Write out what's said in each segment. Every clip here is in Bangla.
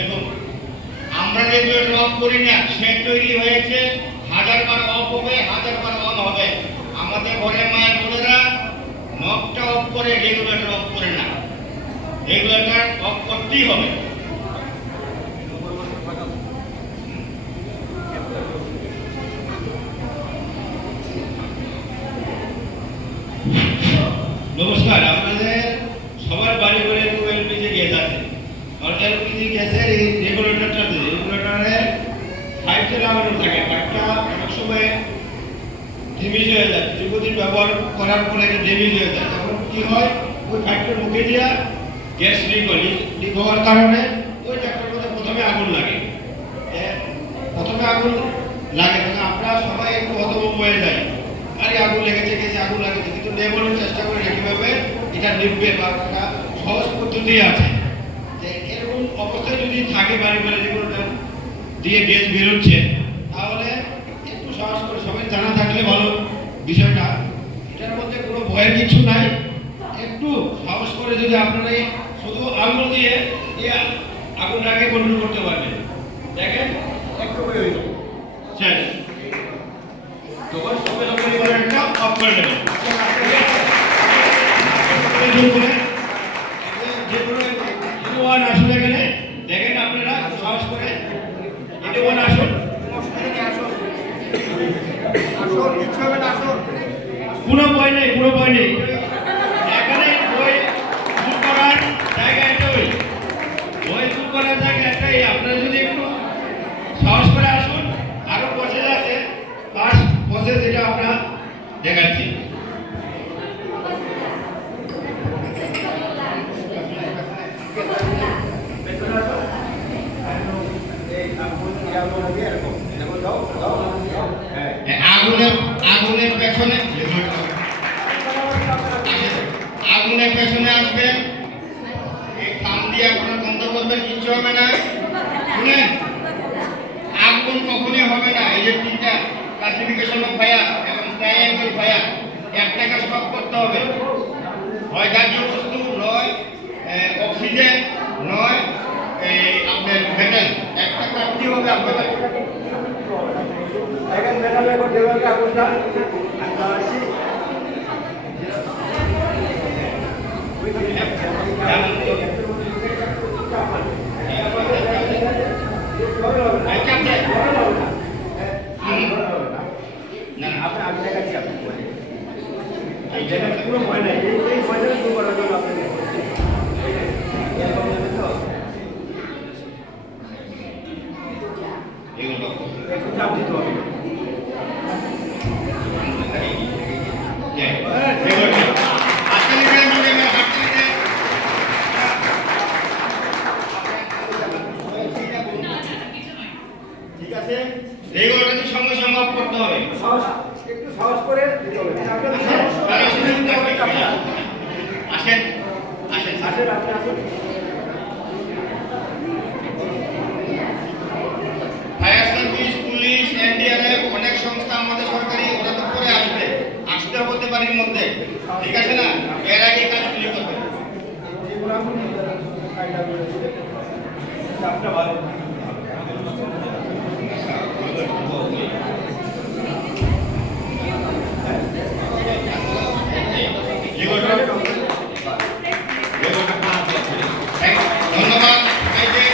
দেখুন, আমরা যেগুলো অফ করি না, সে তৈরি হয়েছে, হাজার বার অফ হবে, হাজার বার অন হবে। আমাদের ঘরে মায়ের বোনেরা নবটা অফ করে রেগুলেটর অফ করে না রেগুলেটর অফ করতেই হবে নমস্কার আপনাদের সবার বাড়ি বাড়ি একটু এলপিজি গ্যাস আছে আর এলপিজি গ্যাসের এই রেগুলেটরটা রেগুলেটরের পাইপটা লাগানো থাকে পাইপটা অনেক সময় ড্যামেজ হয়ে ব্যবহার করার হয়ে যায়। তখন কি হয়? ওই মুখে গ্যাস লিক হয়। লিক হওয়ার কারণে ওই মধ্যে প্রথমে আগুন লাগে। প্রথমে আগুন লাগে। আমরা সবাই একটু হতভম্ব হয়ে যাই। আরে, আগুন লেগেছে, গেছে, আগুন লাগেছে। কিন্তু চেষ্টা করে কীভাবে এটা নিভবে বা একটা সহজ পদ্ধতি আছে। যে এরকম অবস্থায় যদি থাকে বাড়ি বাড়ি যেগুলো দিয়ে গ্যাস বেরোচ্ছে, তাহলে একটু সাহস করে সবাই জানা থাকলে ভালো। বিষয়টা, এটার মধ্যে কোনো ভয়ের কিছু নাই। একটু সাহস করে যদি আপনারা শুধু আঙুল দিয়ে আগুনটাকে কন্ট্রোল করতে পারবেন দেখেন একটু করে হইল শেষ তখন সঙ্গে সঙ্গে রেগুলেটরটা অফ করে দেবেন জোর করে যে কোনো ওয়ান আসুন এখানে দেখেন আপনারা সাহস করে এটা ওয়ান আসুন কোনো ভয় নেই কোনো ভয় নেই এখানে বই দূর করার জায়গা এটাই বই দূর করার জায়গা এটাই আপনারা যদি একটু সাহস করে আসুন আরও প্রসেস আছে ফার্স্ট প্রসেস এটা আমরা দেখাচ্ছি আগুনের আগুনের পেছনে আগুনের পেছনে আসবেন এই থাম দিয়ে আপনার বন্ধ করবেন কিচ্ছু হবে না শুনেন আগুন কখনই হবে না এই যে তিনটা ক্লাসিফিকেশন অফ ফায়ার এবং ট্রায়াঙ্গেল ফায়ার একটাকে স্টপ করতে হবে। হয় দাহ্য বস্তু নয় অক্সিজেন নয় এই আপনার মেটাল একটা কাটতে হবে আপনাদের। আচ্ছা, হুম। না না পুরো ভয় নাই এই এই ভয়টা দূর করার ঠিক আছে? রেগুলেটর সঙ্গে সঙ্গে করতে হবে। একটু সাহস করে দিতে হবে। আসেন আসেন আসেন আপনি আসুন। ফায়ার সার্ভিস পুলিশ এনডিআরএফ অনেক সংস্থা আমাদের সরকারি ওরা তো করে আসবে। আসতে হতে বাড়ির মধ্যে। ঠিক আছে না? এর আগে কাজগুলি করবে যেগুলো আপনি কায়দা করে দিবেন। চাপটা ভালো ধন্যবাদ সবাইকে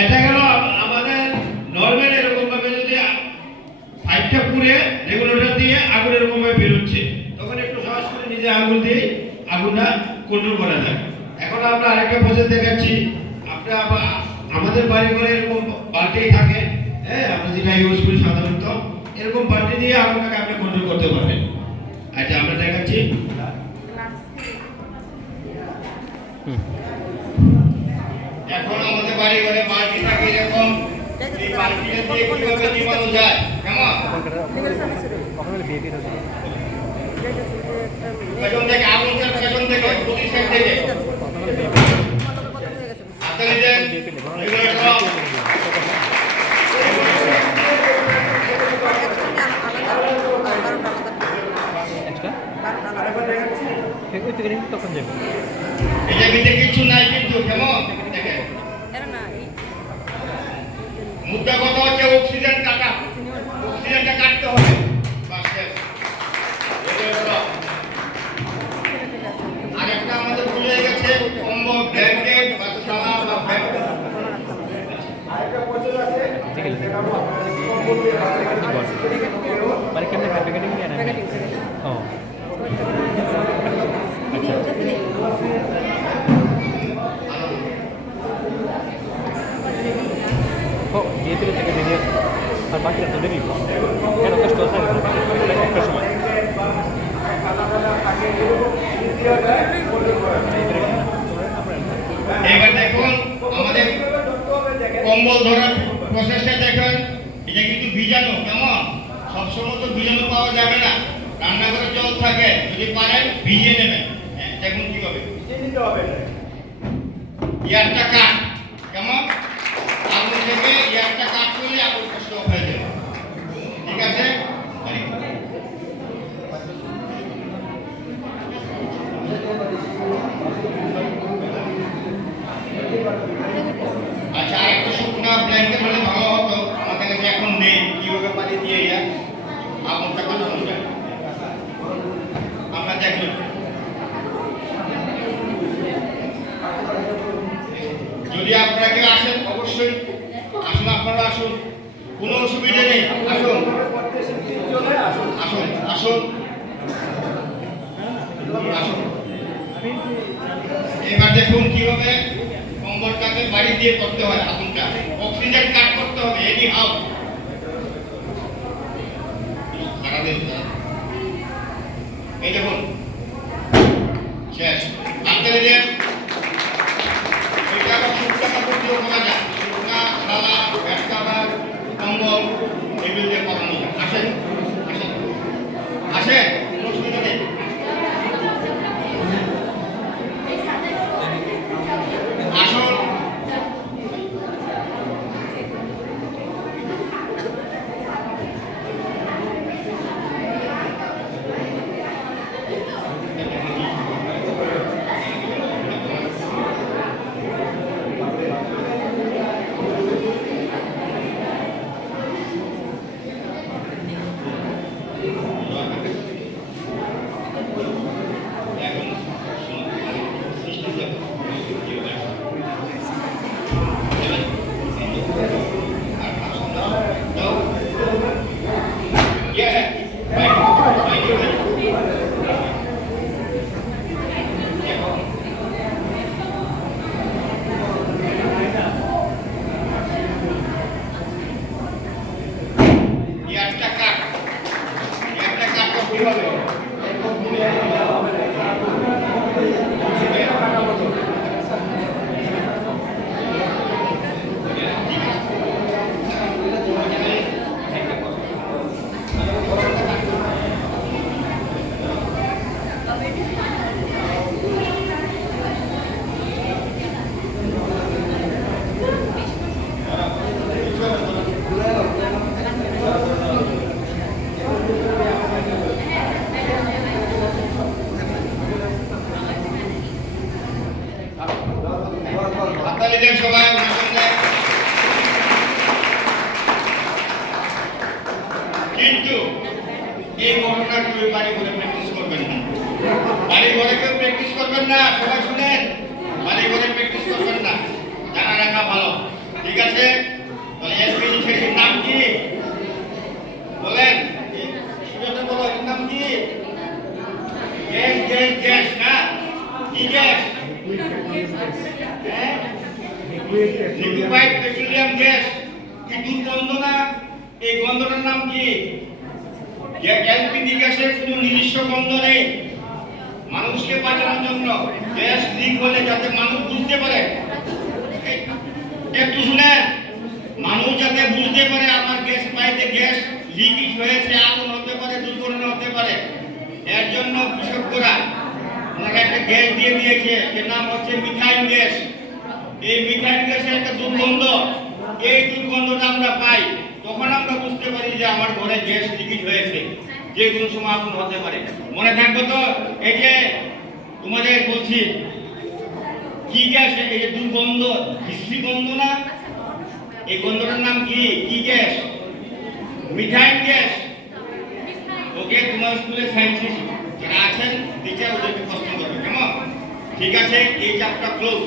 এটা গেল আমাদের নর্মাল এরকম ভাবে যদি পাইপটা পুড়ে রেগুলেটর দিয়ে আগুন এরকম ভাবে বেরোচ্ছে, তখন একটু সাহস করে নিজে আগুন দিয়ে আগুনটা কন্ট্রোল করা যায়। এখন আমরা আরেকটা প্রসেস দেখাচ্ছি। আমরা আবার আমাদের বাড়ি ঘরে এরকম বালতি থাকে হ্যাঁ আমরা যেটা ইউজ করি সাধারণত, এরকম বালতি দিয়ে আগুনটাকে আপনি কন্ট্রোল করতে পারবেন। আচ্ছা আমরা দেখাচ্ছি। এখন আমাদের বাড়ি ঘরে বালতি থাকে এরকম। এই বালতিটা দিয়ে কীভাবে নিবানো যায়? তখন যাবে এই যে ভিতরে কিছু নাই কিন্তু কেমন দেখেন এরা না এই মুদ্রা কথা হচ্ছে অক্সিজেন কাটা অক্সিজেনটা কাটতে হবে বাস শেষ। এই হলো। আরেকটা আমাদের ভুলে গেছে কম্বল ব্ল্যাঙ্কেট বা ছালা বা ব্যাগ আরেকটা প্রচুর আছে ঠিক আছে। দেখাবো আপনাদের কম্বল দিয়ে ভালো করে কি বল? দেখেও মানে কেমনে খাবে প্যাকেটিং নিয়ে নেন প্যাকেটিং করে ও আচ্ছা ও দিয়ে দিলে থেকে বেরিয়ে আসে। আর বাকিটা তো দেরি কেন কষ্ট আছে একটা সময় এবার দেখুন আমাদের কম্বল ধরার প্রসেসটা দেখেন এটা কিন্তু ভিজানো কেমন? সবসময় তো ভিজানো পাওয়া যাবে না। রান্নাঘরে জল থাকে যদি পারেন ভিজিয়ে নেবেন। হ্যাঁ, দেখুন কি হবে। নিতে হবে। না ইয়ারটা কাট কেমন আগুন থেকে ইয়ারটা কাট করলে আগুন কষ্ট হয়ে যাবে ঠিক আছে Very good. আচ্ছা আর একটা শুকনা ব্ল্যাঙ্কেট হলে ভালো হতো আমাদের কাছে এখন নেই কীভাবে পানি দিয়ে ইয়া আগুনটা কাটানো যায় আমরা দেখলাম যদি আপনারা কেউ আসেন, অবশ্যই আসুন, আপনারা আসুন। কোনো অসুবিধা নেই। আসুন। আসুন আসুন। এবার দেখুন কীভাবে কম্বলটাকে বাড়ি দিয়ে করতে হয় আগুনটা। অক্সিজেন কাট করতে হবে এনি হাউ এই দেখুন। শেষ হাতে দিয়ে এটা আবার শুকনা কাপড় দিয়েও করা যায় শুকনা দুর্গন্ধ না এই গন্ধটার নাম কি? এলপিজি গ্যাসের কোনো নিজস্ব গন্ধ নেই? মানুষকে বাঁচানোর জন্য গ্যাস লিক হলে যাতে মানুষ বুঝতে পারে। একটু শুনেন মানুষ যাতে বুঝতে পারে আমার গ্যাস পাইতে গ্যাস লিকেজ হয়েছে, আগুন হতে পারে, দুর্ঘটনা হতে পারে। এর জন্য বিশেষজ্ঞরা ওনাকে একটা গ্যাস দিয়ে দিয়েছে। এর নাম হচ্ছে মিথাইন গ্যাস। এই মিথাইন গ্যাসের একটা দুর্গন্ধ এই দুর্গন্ধটা আমরা পাই, তখন আমরা বুঝতে পারি যে আমার ঘরে গ্যাস লিকেজ হয়েছে, যে কোনো সময় আগুন হতে পারে। মনে থাকবে তো, এই যে তোমাদের বলছি, কি গ্যাস, এই যে দুর্গন্ধ, বিশ্রী গন্ধ না? এই গন্ধটার নাম কি? কি গ্যাস? Methane gas? ওকে, তোমার স্কুলে সায়েন্সিস্ট যারা আছেন টিচার ওদেরকে প্রশ্ন করবে, কেমন? ঠিক আছে, এই চ্যাপ্টার ক্লোজ